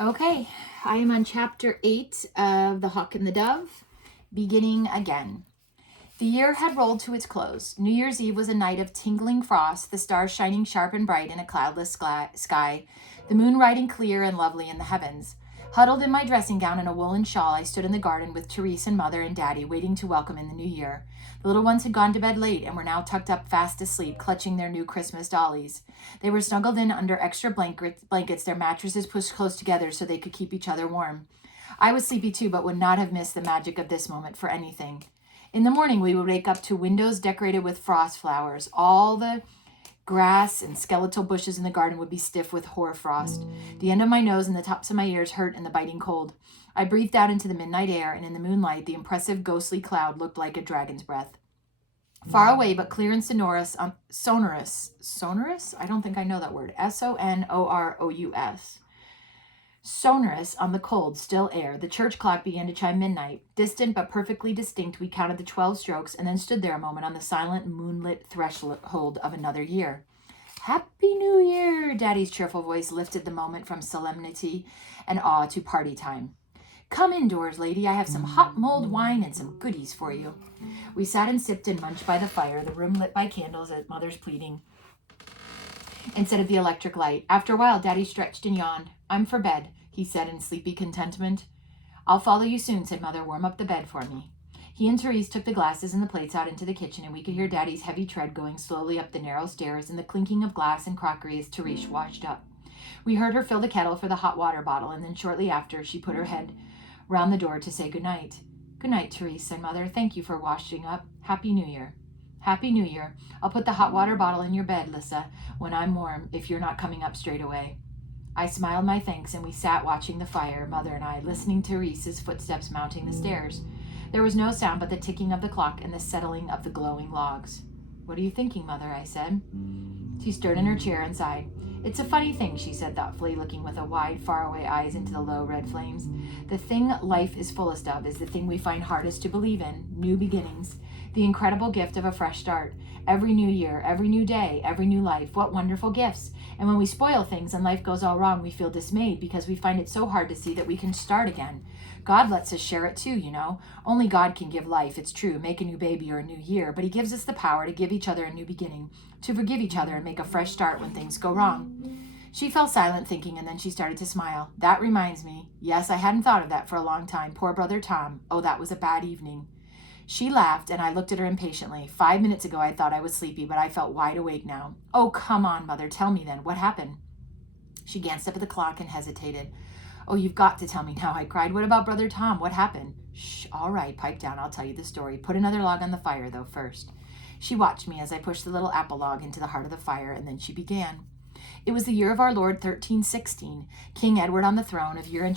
Okay, I am on chapter 8 of The Hawk and the Dove, beginning again. The year had rolled to its close. New Year's Eve was a night of tingling frost, the stars shining sharp and bright in a cloudless sky, the moon riding clear and lovely in the heavens. Huddled in my dressing gown and a woolen shawl, I stood in the garden with Therese and Mother and Daddy, waiting to welcome in the new year. The little ones had gone to bed late and were now tucked up fast asleep, clutching their new Christmas dollies. They were snuggled in under extra blankets, their mattresses pushed close together so they could keep each other warm. I was sleepy too, but would not have missed the magic of this moment for anything. In the morning, we would wake up to windows decorated with frost flowers. All the grass and skeletal bushes in the garden would be stiff with hoarfrost. The end of my nose and the tops of my ears hurt in the biting cold. I breathed out into the midnight air, and in the moonlight, the impressive ghostly cloud looked like a dragon's breath. Far away, but clear and sonorous? I don't think I know that word. Sonorous. Sonorous on the cold, still air, the church clock began to chime midnight. Distant but perfectly distinct, we counted the 12 strokes and then stood there a moment on the silent, moonlit threshold of another year. Happy New Year! Daddy's cheerful voice lifted the moment from solemnity and awe to party time. Come indoors, lady. I have some hot mulled wine and some goodies for you. We sat and sipped and munched by the fire, the room lit by candles at Mother's pleading instead of the electric light. After a while, Daddy stretched and yawned. I'm for bed, he said in sleepy contentment. I'll follow you soon, said Mother. Warm up the bed for me. He and Therese took the glasses and the plates out into the kitchen, and we could hear Daddy's heavy tread going slowly up the narrow stairs and the clinking of glass and crockery as Therese washed up. We heard her fill the kettle for the hot water bottle, and then shortly after, she put her head round the door to say good night. Good night, Therese, said Mother. Thank you for washing up. Happy New Year. Happy New Year. I'll put the hot water bottle in your bed, Lissa, when I'm warm, if you're not coming up straight away. I smiled my thanks, and we sat watching the fire, Mother and I, listening to Therese's footsteps mounting the stairs. There was no sound but the ticking of the clock and the settling of the glowing logs. What are you thinking, Mother? I said. She stirred in her chair and sighed. It's a funny thing, she said thoughtfully, looking with a wide, faraway eyes into the low red flames. The thing life is fullest of is the thing we find hardest to believe in, new beginnings, the incredible gift of a fresh start. Every new year, every new day, every new life, what wonderful gifts. And when we spoil things and life goes all wrong, we feel dismayed because we find it so hard to see that we can start again. God lets us share it too, you know. Only God can give life, it's true, make a new baby or a new year, but he gives us the power to give each other a new beginning, to forgive each other and make a fresh start when things go wrong. She fell silent thinking, and then she started to smile. That reminds me. Yes, I hadn't thought of that for a long time. Poor brother Tom. Oh, that was a bad evening. She laughed, and I looked at her impatiently. 5 minutes ago, I thought I was sleepy, but I felt wide awake now. Oh, come on, Mother. Tell me then. What happened? She glanced up at the clock and hesitated. Oh, you've got to tell me now, I cried. What about brother Tom? What happened? Shh, all right, pipe down. I'll tell you the story. Put another log on the fire, though, first. She watched me as I pushed the little apple log into the heart of the fire, and then she began. It was the year of our Lord 1316, King Edward on the throne, of year and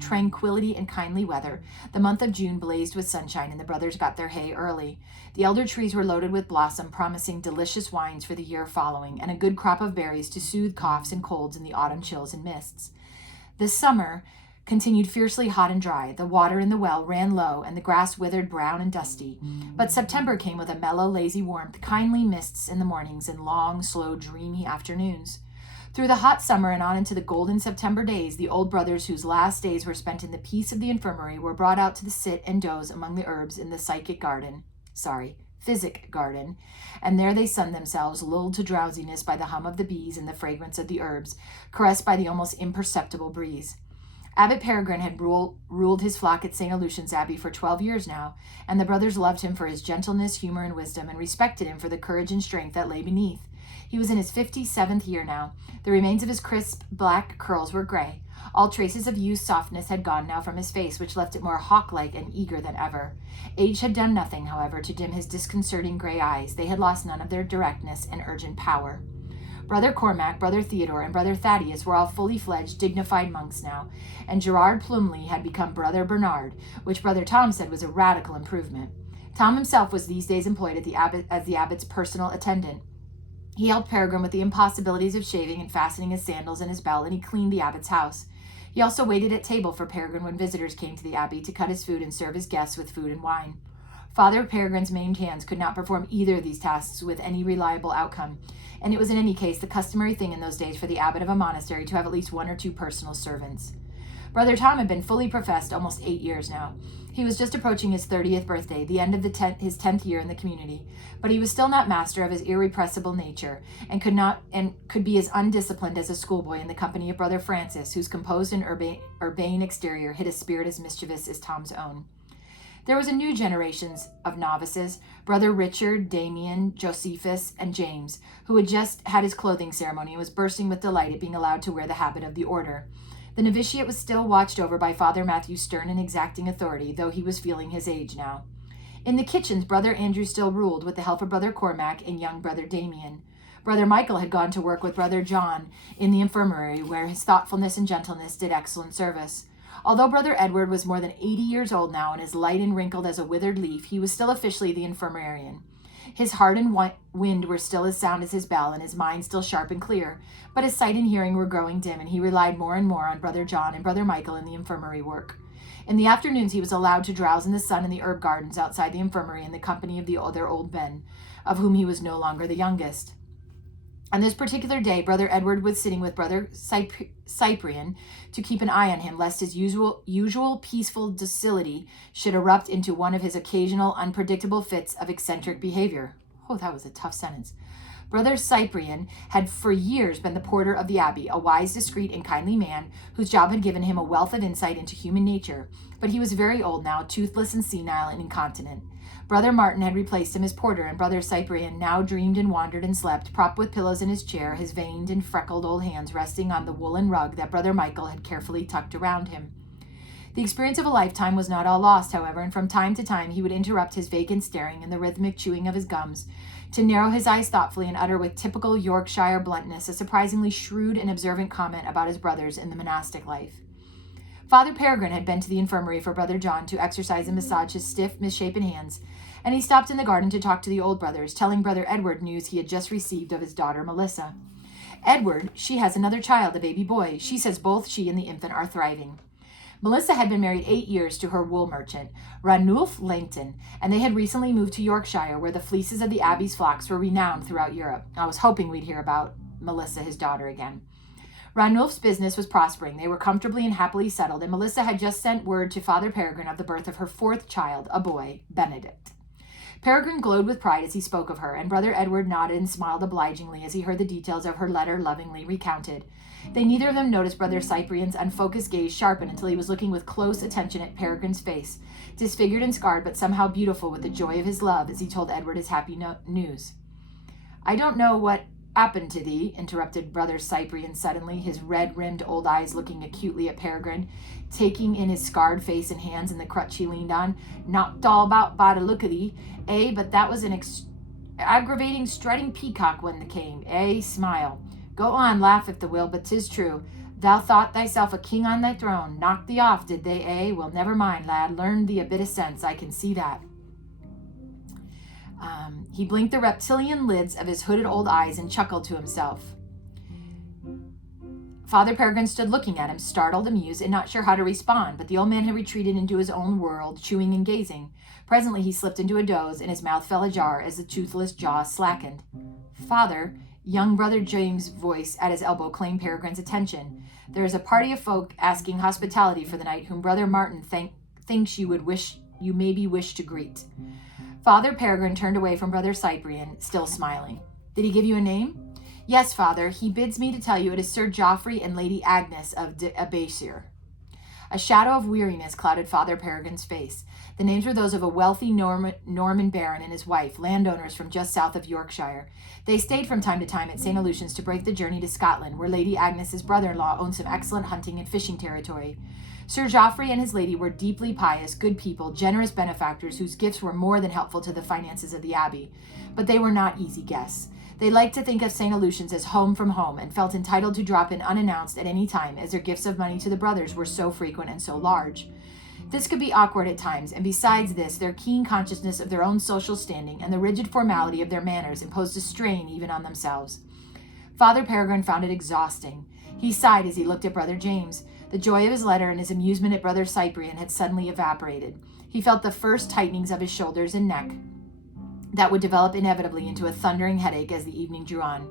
tranquility and kindly weather. The month of June blazed with sunshine, and the brothers got their hay early. The elder trees were loaded with blossom, promising delicious wines for the year following, and a good crop of berries to soothe coughs and colds in the autumn chills and mists. The summer continued fiercely hot and dry. The water in the well ran low, and the grass withered brown and dusty. But September came with a mellow, lazy warmth, kindly mists in the mornings, and long, slow, dreamy afternoons. Through the hot summer and on into the golden September days, the old brothers whose last days were spent in the peace of the infirmary were brought out to sit and doze among the herbs in the physic garden, and there they sunned themselves, lulled to drowsiness by the hum of the bees and the fragrance of the herbs, caressed by the almost imperceptible breeze. Abbot Peregrine had ruled his flock at St. Aleutian's Abbey for 12 years now, and the brothers loved him for his gentleness, humor, and wisdom, and respected him for the courage and strength that lay beneath. He was in his 57th year now. The remains of his crisp black curls were gray. All traces of youth's softness had gone now from his face, which left it more hawk-like and eager than ever. Age had done nothing, however, to dim his disconcerting gray eyes. They had lost none of their directness and urgent power. Brother Cormac, Brother Theodore, and Brother Thaddeus were all fully fledged, dignified monks now, and Gerard Plumley had become Brother Bernard, which Brother Tom said was a radical improvement. Tom himself was these days employed as the abbot's personal attendant. He helped Peregrine with the impossibilities of shaving and fastening his sandals and his bell, and he cleaned the abbot's house. He also waited at table for Peregrine when visitors came to the abbey to cut his food and serve his guests with food and wine. Father Peregrine's maimed hands could not perform either of these tasks with any reliable outcome, and it was in any case the customary thing in those days for the abbot of a monastery to have at least one or two personal servants. Brother Tom had been fully professed almost 8 years now. He was just approaching his 30th birthday, the end of his 10th year in the community, but he was still not master of his irrepressible nature, and could be as undisciplined as a schoolboy in the company of Brother Francis, whose composed and urbane exterior hid a spirit as mischievous as Tom's own. There was a new generation of novices, Brother Richard, Damien, Josephus, and James, who had just had his clothing ceremony and was bursting with delight at being allowed to wear the habit of the order. The novitiate was still watched over by Father Matthew's stern and exacting authority, though he was feeling his age now. In the kitchens, Brother Andrew still ruled, with the help of Brother Cormac and young Brother Damien. Brother Michael had gone to work with Brother John in the infirmary, where his thoughtfulness and gentleness did excellent service. Although Brother Edward was more than 80 years old now and as light and wrinkled as a withered leaf, he was still officially the infirmarian. His heart and wind were still as sound as his bell, and his mind still sharp and clear, but his sight and hearing were growing dim, and he relied more and more on Brother John and Brother Michael in the infirmary work. In the afternoons he was allowed to drowse in the sun in the herb gardens outside the infirmary in the company of the other old men, of whom he was no longer the youngest. On this particular day, Brother Edward was sitting with Brother Cyprian to keep an eye on him, lest his usual peaceful docility should erupt into one of his occasional unpredictable fits of eccentric behavior. Oh, that was a tough sentence. Brother Cyprian had for years been the porter of the abbey, a wise, discreet, and kindly man whose job had given him a wealth of insight into human nature, but he was very old now, toothless and senile and incontinent. Brother Martin had replaced him as porter, and Brother Cyprian now dreamed and wandered and slept, propped with pillows in his chair, his veined and freckled old hands resting on the woolen rug that Brother Michael had carefully tucked around him. The experience of a lifetime was not all lost, however, and from time to time he would interrupt his vacant staring and the rhythmic chewing of his gums to narrow his eyes thoughtfully and utter with typical Yorkshire bluntness a surprisingly shrewd and observant comment about his brothers in the monastic life. Father Peregrine had been to the infirmary for Brother John to exercise and massage his stiff, misshapen hands, and he stopped in the garden to talk to the old brothers, telling Brother Edward news he had just received of his daughter Melissa. Edward, she has another child, a baby boy. She says both she and the infant are thriving. Melissa had been married 8 years to her wool merchant, Ranulph Langton, and they had recently moved to Yorkshire, where the fleeces of the abbey's flocks were renowned throughout Europe. I was hoping we'd hear about Melissa, his daughter, again. Ranulph's business was prospering. They were comfortably and happily settled, and Melissa had just sent word to Father Peregrine of the birth of her 4th child, a boy, Benedict. Peregrine glowed with pride as he spoke of her, and Brother Edward nodded and smiled obligingly as he heard the details of her letter lovingly recounted. They neither of them noticed Brother Cyprian's unfocused gaze sharpen until he was looking with close attention at Peregrine's face, disfigured and scarred, but somehow beautiful with the joy of his love, as he told Edward his happy news. "I don't know what happened to thee," interrupted Brother Cyprian suddenly, his red-rimmed old eyes looking acutely at Peregrine, taking in his scarred face and hands and the crutch he leaned on. "Knocked all about by the look of thee, eh? But that was an aggravating strutting peacock when they came, eh? Smile. Go on, laugh if thou will, but 'tis true. Thou thought thyself a king on thy throne. Knocked thee off, did they, eh? Well, never mind, lad. Learned thee a bit of sense. I can see that." He blinked the reptilian lids of his hooded old eyes and chuckled to himself. Father Peregrine stood looking at him, startled, amused, and not sure how to respond, but the old man had retreated into his own world, chewing and gazing. Presently he slipped into a doze, and his mouth fell ajar as the toothless jaws slackened. "Father," young Brother James' voice at his elbow claimed Peregrine's attention. "There is a party of folk asking hospitality for the night whom Brother Martin thinks you maybe wish to greet." Father Peregrine turned away from Brother Cyprian, still smiling. "Did he give you a name?" "Yes, Father. He bids me to tell you it is Sir Geoffrey and Lady Agnes of Abbeyshire." A shadow of weariness clouded Father Peregrine's face. The names were those of a wealthy Norman baron and his wife, landowners from just south of Yorkshire. They stayed from time to time at St. Aleutians to break the journey to Scotland, where Lady Agnes's brother-in-law owned some excellent hunting and fishing territory. Sir Geoffrey and his lady were deeply pious, good people, generous benefactors whose gifts were more than helpful to the finances of the abbey. But they were not easy guests. They liked to think of St. Aleutians as home from home, and felt entitled to drop in unannounced at any time, as their gifts of money to the brothers were so frequent and so large. This could be awkward at times, and besides this, their keen consciousness of their own social standing and the rigid formality of their manners imposed a strain even on themselves. Father Peregrine found it exhausting. He sighed as he looked at Brother James. The joy of his letter and his amusement at Brother Cyprian had suddenly evaporated. He felt the first tightenings of his shoulders and neck that would develop inevitably into a thundering headache as the evening drew on.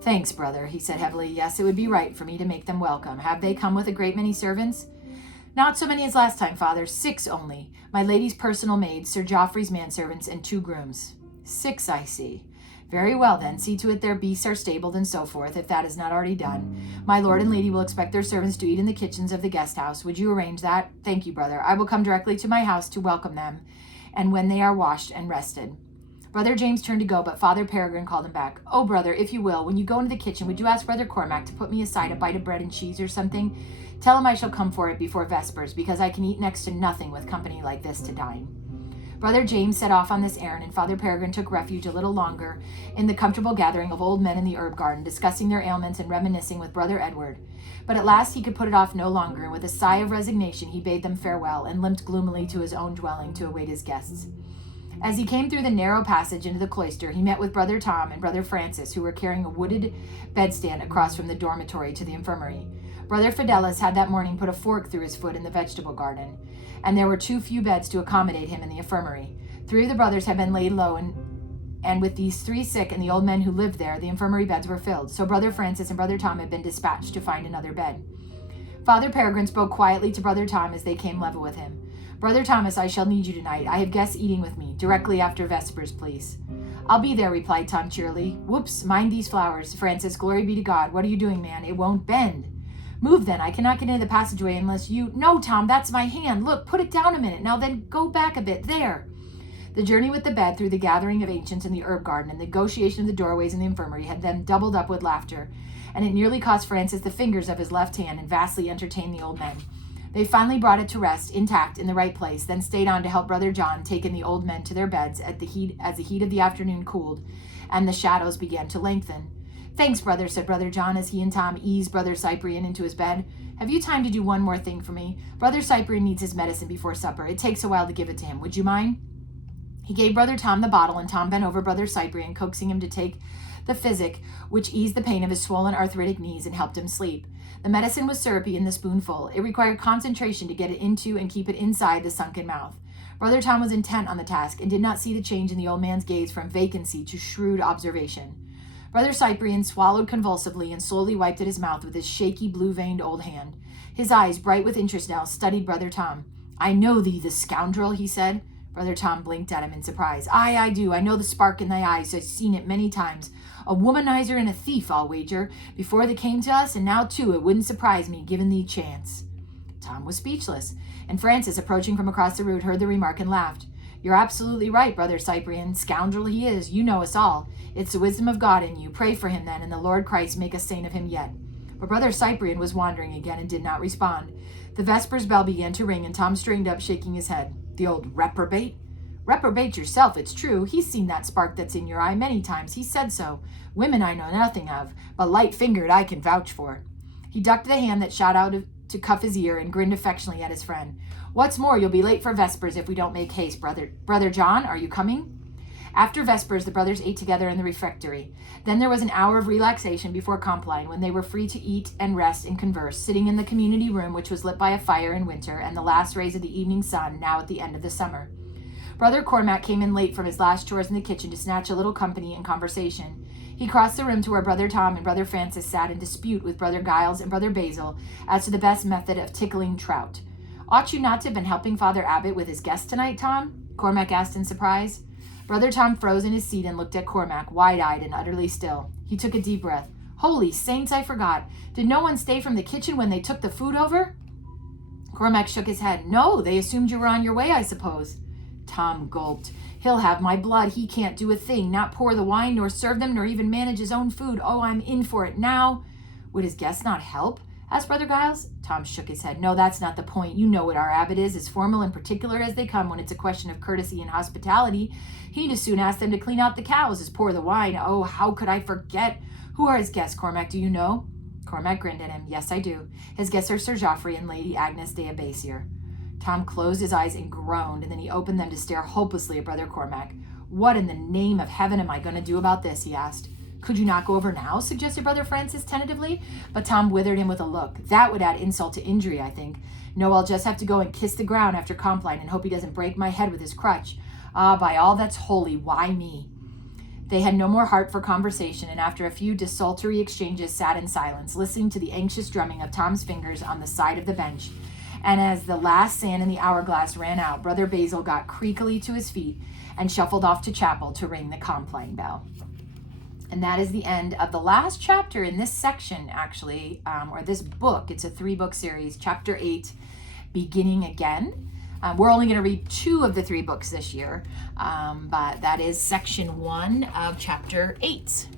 Thanks, brother, he said heavily. Yes, it would be right for me to make them welcome. Have they come with a great many servants? Not so many as last time, father. 6 only. My lady's personal maids, Sir Joffrey's manservants, and 2 grooms. 6, I see. Very well, then. See to it their beasts are stabled and so forth, if that is not already done. My lord and lady will expect their servants to eat in the kitchens of the guest house. Would you arrange that? Thank you, brother. I will come directly to my house to welcome them, and when they are washed and rested. Brother James turned to go, but Father Peregrine called him back. Oh, brother, if you will, when you go into the kitchen, would you ask Brother Cormac to put me aside a bite of bread and cheese or something? Tell him I shall come for it before vespers, because I can eat next to nothing with company like this to dine. Brother James set off on this errand, and Father Peregrine took refuge a little longer in the comfortable gathering of old men in the herb garden, discussing their ailments and reminiscing with Brother Edward. But at last he could put it off no longer, and with a sigh of resignation he bade them farewell, and limped gloomily to his own dwelling to await his guests. As he came through the narrow passage into the cloister, he met with Brother Tom and Brother Francis, who were carrying a wooded bedstand across from the dormitory to the infirmary. Brother Fidelis had that morning put a fork through his foot in the vegetable garden, and there were too few beds to accommodate him in the infirmary. 3 of the brothers had been laid low, and with these 3 sick and the old men who lived there, the infirmary beds were filled, so Brother Francis and Brother Tom had been dispatched to find another bed. Father Peregrine spoke quietly to Brother Tom as they came level with him. Brother Thomas, I shall need you tonight. I have guests eating with me. Directly after vespers, please. I'll be there, replied Tom cheerily. Whoops, mind these flowers. Francis, glory be to God. What are you doing, man? It won't bend. Move then. I cannot get into the passageway unless you... No, Tom, that's my hand. Look, put it down a minute. Now then, go back a bit. There. The journey with the bed through the gathering of ancients in the herb garden and the negotiation of the doorways in the infirmary had them doubled up with laughter, and it nearly cost Francis the fingers of his left hand and vastly entertained the old men. They finally brought it to rest, intact, in the right place, then stayed on to help Brother John take in the old men to their beds as the heat of the afternoon cooled, and the shadows began to lengthen. Thanks, brother, said Brother John as he and Tom eased Brother Cyprian into his bed. Have you time to do one more thing for me? Brother Cyprian needs his medicine before supper. It takes a while to give it to him. Would you mind? He gave Brother Tom the bottle, and Tom bent over Brother Cyprian, coaxing him to take the physic, which eased the pain of his swollen arthritic knees and helped him sleep. The medicine was syrupy in the spoonful. It required concentration to get it into and keep it inside the sunken mouth. Brother Tom was intent on the task and did not see the change in the old man's gaze from vacancy to shrewd observation. Brother Cyprian swallowed convulsively and slowly wiped at his mouth with his shaky, blue-veined old hand. His eyes, bright with interest now, studied Brother Tom. I know thee, the scoundrel, he said. Brother Tom blinked at him in surprise. Aye, I do. I know the spark in thy eyes. I've seen it many times. A womanizer and a thief, I'll wager. Before they came to us, and now too, it wouldn't surprise me, given thee chance. Tom was speechless, and Francis, approaching from across the road, heard the remark and laughed. You're absolutely right, Brother Cyprian. Scoundrel he is. You know us all. It's the wisdom of God in you. Pray for him then, and the Lord Christ make a saint of him yet. But Brother Cyprian was wandering again and did not respond. The vespers bell began to ring, and Tom straightened up, shaking his head. The old reprobate? Reprobate yourself, it's true. He's seen that spark that's in your eye many times. He said so. Women I know nothing of, but light-fingered I can vouch for. He ducked the hand that shot out to cuff his ear and grinned affectionately at his friend. What's more, you'll be late for vespers if we don't make haste, brother. Brother John, are you coming? After vespers, the brothers ate together in the refectory. Then there was an hour of relaxation before Compline, when they were free to eat and rest and converse, sitting in the community room, which was lit by a fire in winter and the last rays of the evening sun, now at the end of the summer. Brother Cormac came in late from his last chores in the kitchen to snatch a little company and conversation. He crossed the room to where Brother Tom and Brother Francis sat in dispute with Brother Giles and Brother Basil as to the best method of tickling trout. Ought you not to have been helping Father Abbot with his guest tonight, Tom? Cormac asked in surprise. Brother Tom froze in his seat and looked at Cormac, wide-eyed and utterly still. He took a deep breath. Holy saints, I forgot. Did no one stay from the kitchen when they took the food over? Cormac shook his head. No, they assumed you were on your way, I suppose. Tom gulped. He'll have my blood. He can't do a thing, not pour the wine, nor serve them, nor even manage his own food. Oh, I'm in for it now. Would his guest not help? Asked Brother Giles. Tom shook his head. No, that's not the point. You know what our abbot is, as formal and particular as they come when it's a question of courtesy and hospitality. He'd as soon ask them to clean out the cows as pour the wine. Oh, how could I forget? Who are his guests, Cormac, do you know? Cormac grinned at him. Yes, I do. His guests are Sir Joffrey and Lady Agnes de Abbasier. Tom closed his eyes and groaned, and then he opened them to stare hopelessly at Brother Cormac. What in the name of heaven am I going to do about this? He asked. Could you not go over now? Suggested Brother Francis tentatively, but Tom withered him with a look. That would add insult to injury, I think. No, I'll just have to go and kiss the ground after Compline and hope he doesn't break my head with his crutch. Ah, by all that's holy, why me? They had no more heart for conversation, and after a few desultory exchanges sat in silence, listening to the anxious drumming of Tom's fingers on the side of the bench. And as the last sand in the hourglass ran out, Brother Basil got creakily to his feet and shuffled off to chapel to ring the compline bell. And that is the end of the last chapter in this section, actually, or this book. It's a 3-book series, chapter 8, Beginning Again. We're only going to read 2 of the 3 books this year, but that is section 1 of chapter 8.